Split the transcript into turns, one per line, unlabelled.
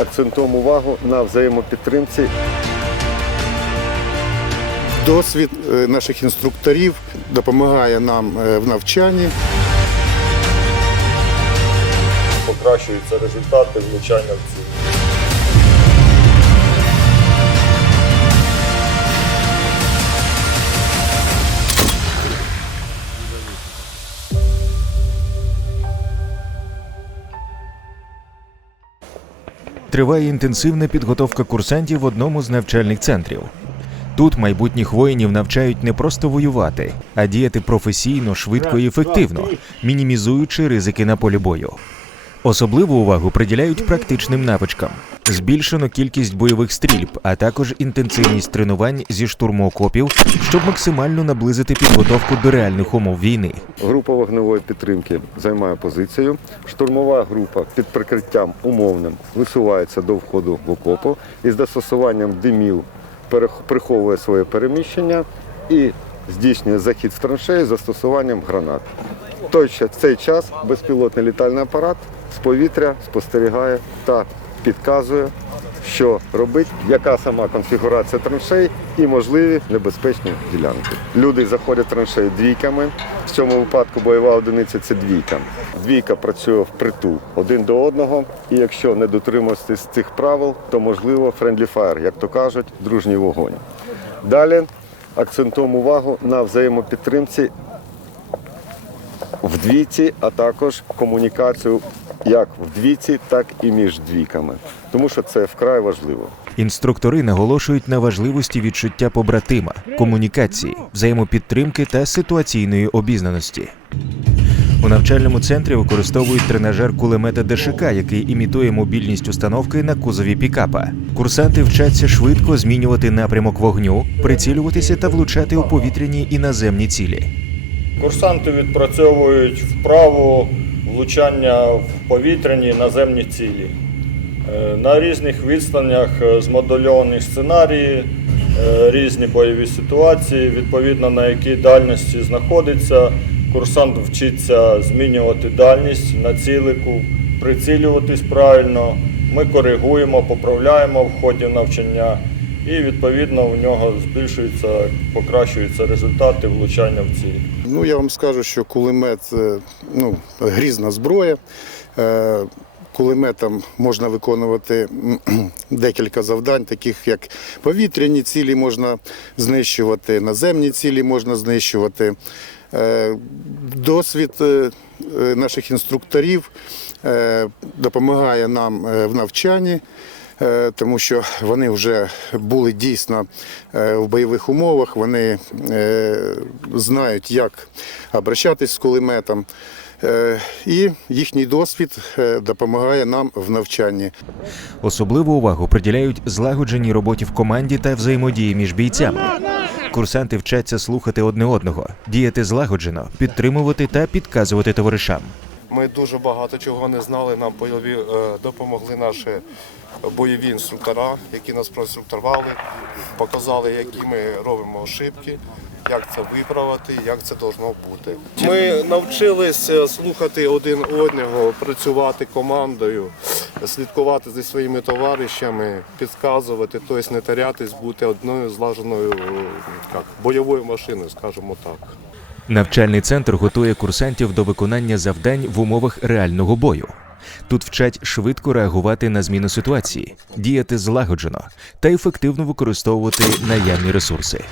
акцентуємо увагу на взаємопідтримці
Досвід е, наших інструкторів допомагає нам е, в навчанні.
покращуються результати влучання в ціль.
Триває інтенсивна підготовка курсантів в одному з навчальних центрів. Тут майбутніх воїнів навчають не просто воювати, а діяти професійно, швидко і ефективно, мінімізуючи ризики на полі бою. Особливу увагу приділяють практичним навичкам. Збільшено кількість бойових стрільб, а також інтенсивність тренувань зі штурму окопів, щоб максимально наблизити підготовку до реальних умов війни.
Група вогневої підтримки займає позицію. Штурмова група під прикриттям умовним висувається до входу в окопу і з застосуванням димів приховує своє переміщення і здійснює захід в траншеї з застосуванням гранат. Той в цей час безпілотний літальний апарат з повітря спостерігає та підказує, що робить, яка сама конфігурація траншей і можливі небезпечні ділянки. Люди заходять в траншеї двійками. В цьому випадку бойова одиниця це двійка. Двійка працює впритул один до одного, і якщо не дотримуватися цих правил, то можливо friendly fire, як то кажуть, дружній вогонь. Далі акцентуємо увагу на взаємопідтримці в двійці, а також комунікацію як в двійці, так і між двійками, тому що це вкрай важливо.
Інструктори наголошують на важливості відчуття побратима, комунікації, взаємопідтримки та ситуаційної обізнаності. У навчальному центрі використовують тренажер кулемета ДШК, який імітує мобільність установки на кузові пікапа. Курсанти вчаться швидко змінювати напрямок вогню, прицілюватися та влучати у повітряні і наземні цілі.
Курсанти відпрацьовують вправу влучання в повітряні наземні цілі. Е, На різних відстанях е, змодульовані сценарії, е, різні бойові ситуації, відповідно на якій дальності знаходиться. Курсант вчиться змінювати дальність на цілику, прицілюватись правильно. Ми коригуємо, поправляємо в ході навчання, і відповідно у нього збільшуються, покращуються результати влучання в ціль.
Ну, я вам скажу, що кулемет е, ну, грізна зброя. Е, Кулеметом можна виконувати декілька завдань, таких як повітряні цілі можна знищувати, наземні цілі можна знищувати. Е, Досвід наших інструкторів допомагає нам в навчанні. Е, тому що вони вже були дійсно е, в бойових умовах, вони е, знають, як обращатись з кулеметом. І їхній досвід допомагає нам в навчанні.
Особливу увагу приділяють злагодженій роботі в команді та взаємодії між бійцями. Курсанти вчаться слухати одне одного, діяти злагоджено, підтримувати та підказувати товаришам.
Ми дуже багато чого не знали. Нам бойові е, допомогли наші бойові інструктора, які нас проінструктували, показали, які ми робимо ошибки, як це виправити, як це должно бути. Ми навчилися слухати один одного, працювати командою, слідкувати за своїми товаришами, підказувати, тобто не тарятись, бути одною злаженою як, бойовою машиною, скажімо так.
Навчальний центр готує курсантів до виконання завдань в умовах реального бою. Тут вчать швидко реагувати на зміну ситуації, діяти злагоджено та ефективно використовувати наявні ресурси.